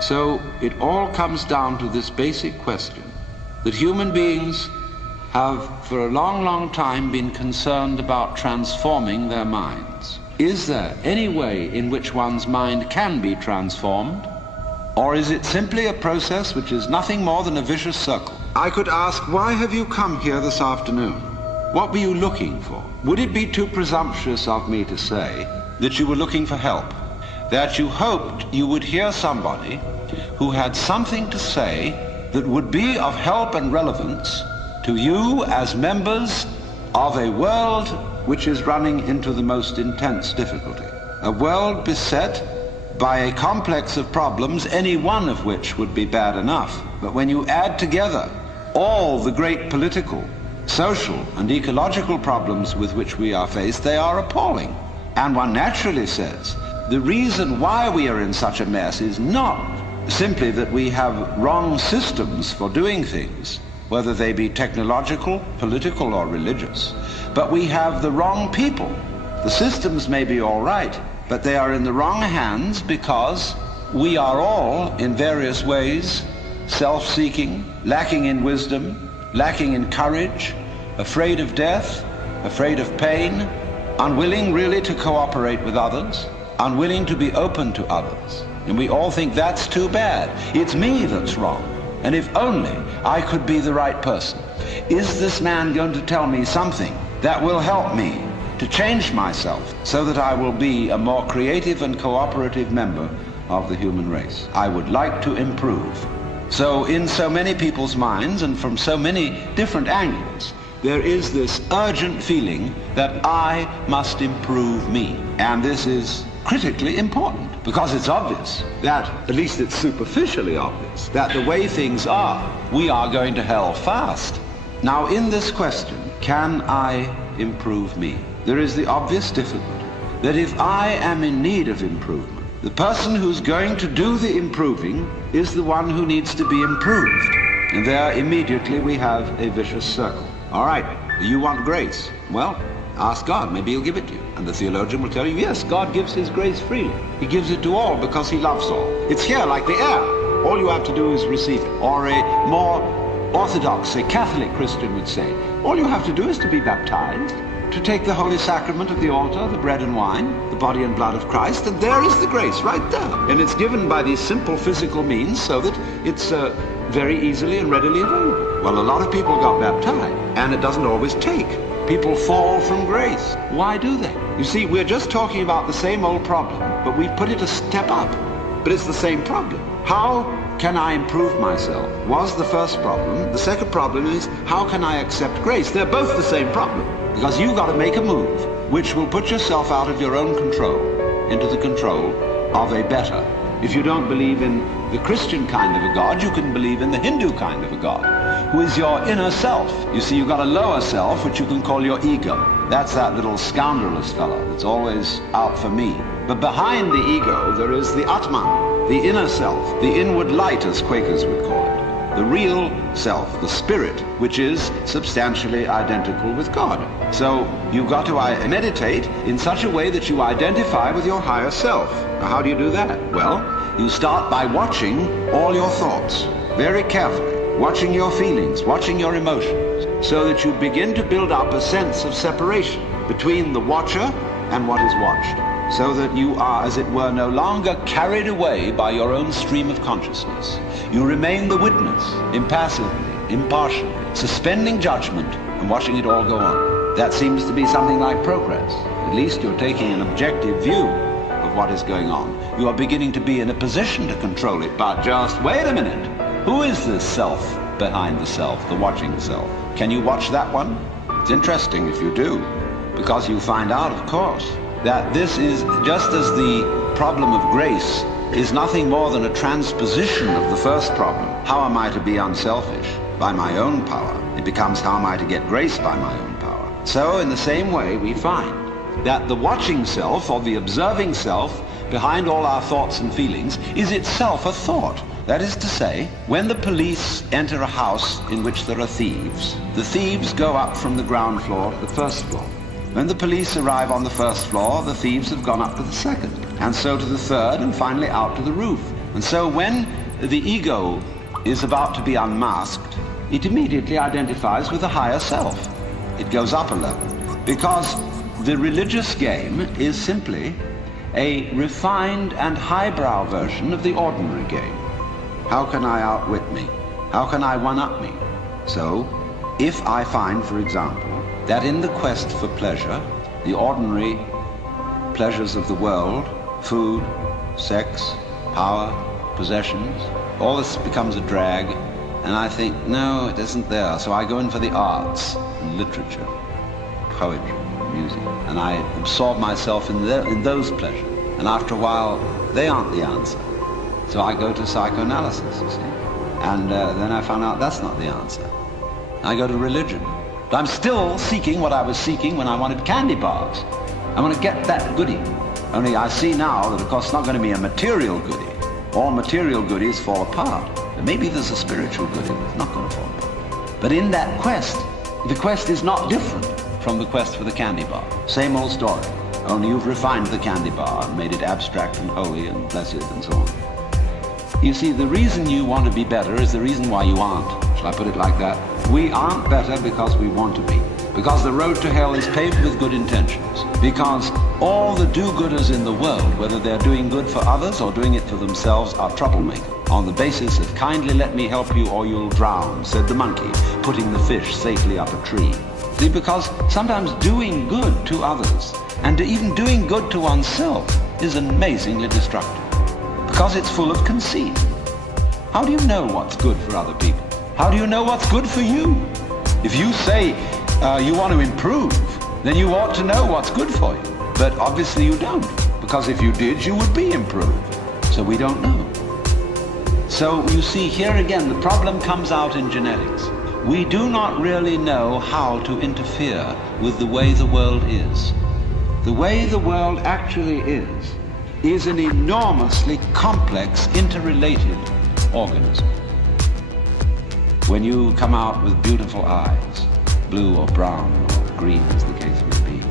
So it all comes down to this basic question that human beings have for a long, long time been concerned about transforming their minds. Is there any way in which one's mind can be transformed? Or is it simply a process which is nothing more than a vicious circle? I could ask, why have you come here this afternoon? What were you looking for? Would it be too presumptuous of me to say that you were looking for help? That you hoped you would hear somebody who had something to say that would be of help and relevance to you as members of a world which is running into the most intense difficulty. A world beset by a complex of problems, any one of which would be bad enough. But when you add together all the great political, social, and ecological problems with which we are faced, they are appalling. And one naturally says, the reason why we are in such a mess is not simply that we have wrong systems for doing things, whether they be technological, political, or religious, but we have the wrong people. The systems may be all right, but they are in the wrong hands because we are all, in various ways, self-seeking, lacking in wisdom, lacking in courage, afraid of death, afraid of pain, unwilling really to cooperate with others, unwilling to be open to others. And we all think that's too bad. It's me that's wrong. And if only I could be the right person. Is this man going to tell me something that will help me to change myself so that I will be a more creative and cooperative member of the human race? I would like to improve. So in so many people's minds and from so many different angles, there is this urgent feeling that I must improve me. And this is critically important because it's obvious that, at least it's superficially obvious, that the way things are, we are going to hell fast. Now in this question, can I improve me? There is the obvious difficulty that if I am in need of improvement, the person who's going to do the improving is the one who needs to be improved. And there immediately we have a vicious circle. All right, you want grace. Well, ask God, maybe he'll give it to you. And the theologian will tell you, yes, God gives his grace freely. He gives it to all because he loves all. It's here like the air. All you have to do is receive it. Or a more orthodox, a Catholic Christian would say, all you have to do is to be baptized, to take the holy sacrament of the altar, the bread and wine, the body and blood of Christ, and there is the grace right there. And it's given by these simple physical means so that it's very easily and readily available. Well, a lot of people got baptized, and it doesn't always take. People fall from grace. Why do they? You see, we're just talking about the same old problem, but we put it a step up. But it's the same problem. How can I improve myself was the first problem. The second problem is, how can I accept grace? They're both the same problem. Because you've got to make a move which will put yourself out of your own control into the control of a better. If you don't believe in the Christian kind of a God, you can believe in the Hindu kind of a God, who is your inner self. You see, you've got a lower self, which you can call your ego. That's that little scoundrelous fellow that's always out for me. But behind the ego, there is the Atman, the inner self, the inward light, as Quakers would call it. The real self, the spirit, which is substantially identical with God. So you've got to meditate in such a way that you identify with your higher self. Now, how do you do that? Well, you start by watching all your thoughts very carefully, watching your feelings, watching your emotions, so that you begin to build up a sense of separation between the watcher and what is watched, so that you are, as it were, no longer carried away by your own stream of consciousness. You remain the witness, impassively, impartially, suspending judgment and watching it all go on. That seems to be something like progress. At least you're taking an objective view of what is going on. You are beginning to be in a position to control it, but just wait a minute. Who is this self behind the self, the watching self? Can you watch that one? It's interesting if you do, because you find out, of course, that this is just as the problem of grace is nothing more than a transposition of the first problem. How am I to be unselfish? By my own power. It becomes how am I to get grace by my own power. So in the same way we find that the watching self or the observing self behind all our thoughts and feelings is itself a thought. That is to say, when the police enter a house in which there are thieves, the thieves go up from the ground floor to the first floor. When the police arrive on the first floor, the thieves have gone up to the second, and so to the third, and finally out to the roof. And so when the ego is about to be unmasked, it immediately identifies with the higher self. It goes up a level. Because the religious game is simply a refined and highbrow version of the ordinary game. How can I outwit me? How can I one-up me? So, if I find, for example, that in the quest for pleasure, the ordinary pleasures of the world, food, sex, power, possessions, all this becomes a drag, and I think, no, it isn't there. So I go in for the arts, literature, poetry, music, and I absorb myself in those pleasures. And after a while, they aren't the answer. So I go to psychoanalysis, you see. And then I found out that's not the answer. I go to religion. But I'm still seeking what I was seeking when I wanted candy bars. I want to get that goodie. Only I see now that, of course, it's not going to be a material goodie. All material goodies fall apart. But maybe there's a spiritual goodie that's not going to fall apart. But in that quest, the quest is not different from the quest for the candy bar. Same old story. Only you've refined the candy bar and made it abstract and holy and blessed and so on. You see, the reason you want to be better is the reason why you aren't. Shall I put it like that? We aren't better because we want to be. Because the road to hell is paved with good intentions. Because all the do-gooders in the world, whether they're doing good for others or doing it for themselves, are troublemakers. On the basis of kindly let me help you or you'll drown, said the monkey, putting the fish safely up a tree. See, because sometimes doing good to others and even doing good to oneself is amazingly destructive. Because it's full of conceit. How do you know what's good for other people? How do you know what's good for you? If you say you want to improve, then you ought to know what's good for you. But obviously you don't, because if you did, you would be improved. So we don't know. So you see, here again, the problem comes out in genetics. We do not really know how to interfere with the way the world is. The way the world actually is an enormously complex, interrelated organism. When you come out with beautiful eyes, blue or brown or green as the case may be,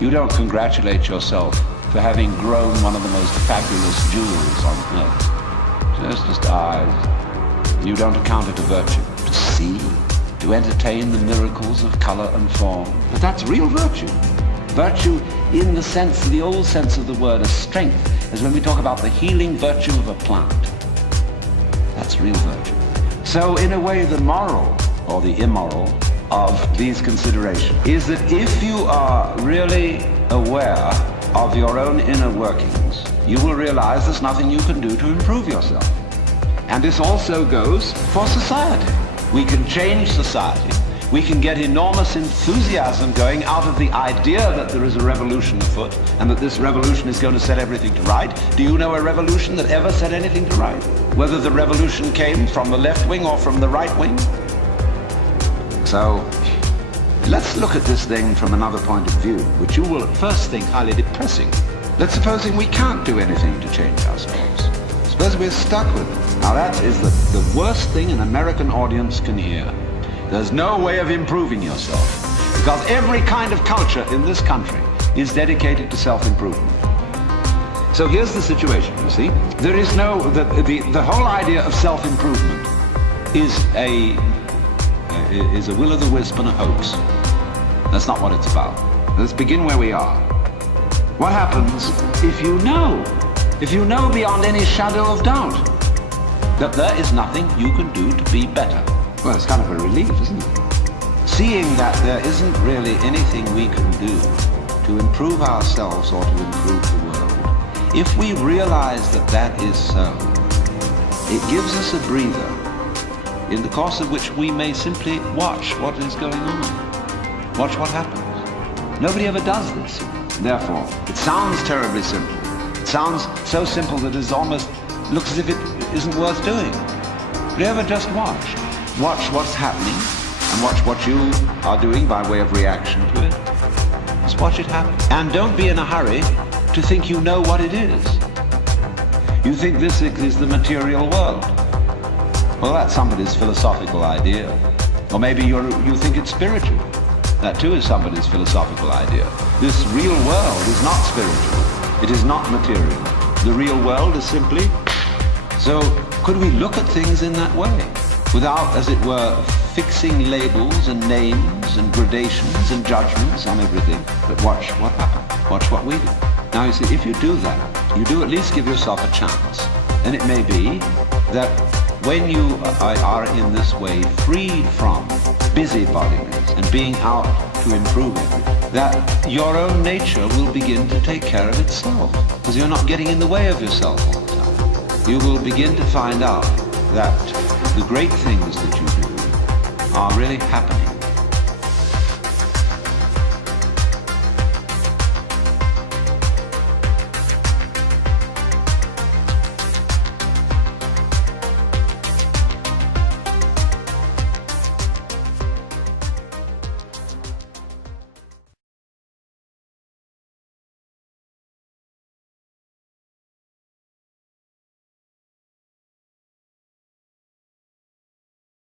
you don't congratulate yourself for having grown one of the most fabulous jewels on earth. So it's just eyes. You don't account it a virtue. To see, to entertain the miracles of color and form. But that's real virtue. Virtue in the sense, the old sense of the word, as strength, as when we talk about the healing virtue of a plant. That's real virtue. So in a way, the moral, or the immoral, of these considerations is that if you are really aware of your own inner workings, you will realize there's nothing you can do to improve yourself. And this also goes for society. We can change society. We can get enormous enthusiasm going out of the idea that there is a revolution afoot and that this revolution is going to set everything to right. Do you know a revolution that ever set anything to right? Whether the revolution came from the left wing or from the right wing? So, let's look at this thing from another point of view, which you will at first think highly depressing. Let's supposing we can't do anything to change ourselves. Suppose we're stuck with it. Now that is the worst thing an American audience can hear. There's no way of improving yourself, because every kind of culture in this country is dedicated to self-improvement. So here's the situation, you see. There is no, the whole idea of self-improvement is a will-o'-the-wisp and a hoax. That's not what it's about. Let's begin where we are. What happens if you know beyond any shadow of doubt that there is nothing you can do to be better? Well, it's kind of a relief, isn't it? Seeing that there isn't really anything we can do to improve ourselves or to improve the world. If we realize that that is so, it gives us a breather in the course of which we may simply watch what is going on. Watch what happens. Nobody ever does this. Therefore, it sounds terribly simple. It sounds so simple that it almost looks as if it isn't worth doing. But you ever just watch? Watch what's happening and watch what you are doing by way of reaction to it. Just watch it happen. And don't be in a hurry to think you know what it is. You think this is the material world. Well, that's somebody's philosophical idea. Or maybe you think it's spiritual. That too is somebody's philosophical idea. This real world is not spiritual. It is not material. The real world is simply So could we look at things in that way, without, as it were, fixing labels and names and gradations and judgments on everything? But watch what happens. Watch what we do. Now you see, if you do that, you do at least give yourself a chance. And it may be that when you are in this way freed from busybodiness and being out to improve everything, that your own nature will begin to take care of itself, because you're not getting in the way of yourself all the time. You will begin to find out that the great things that you do are really happening.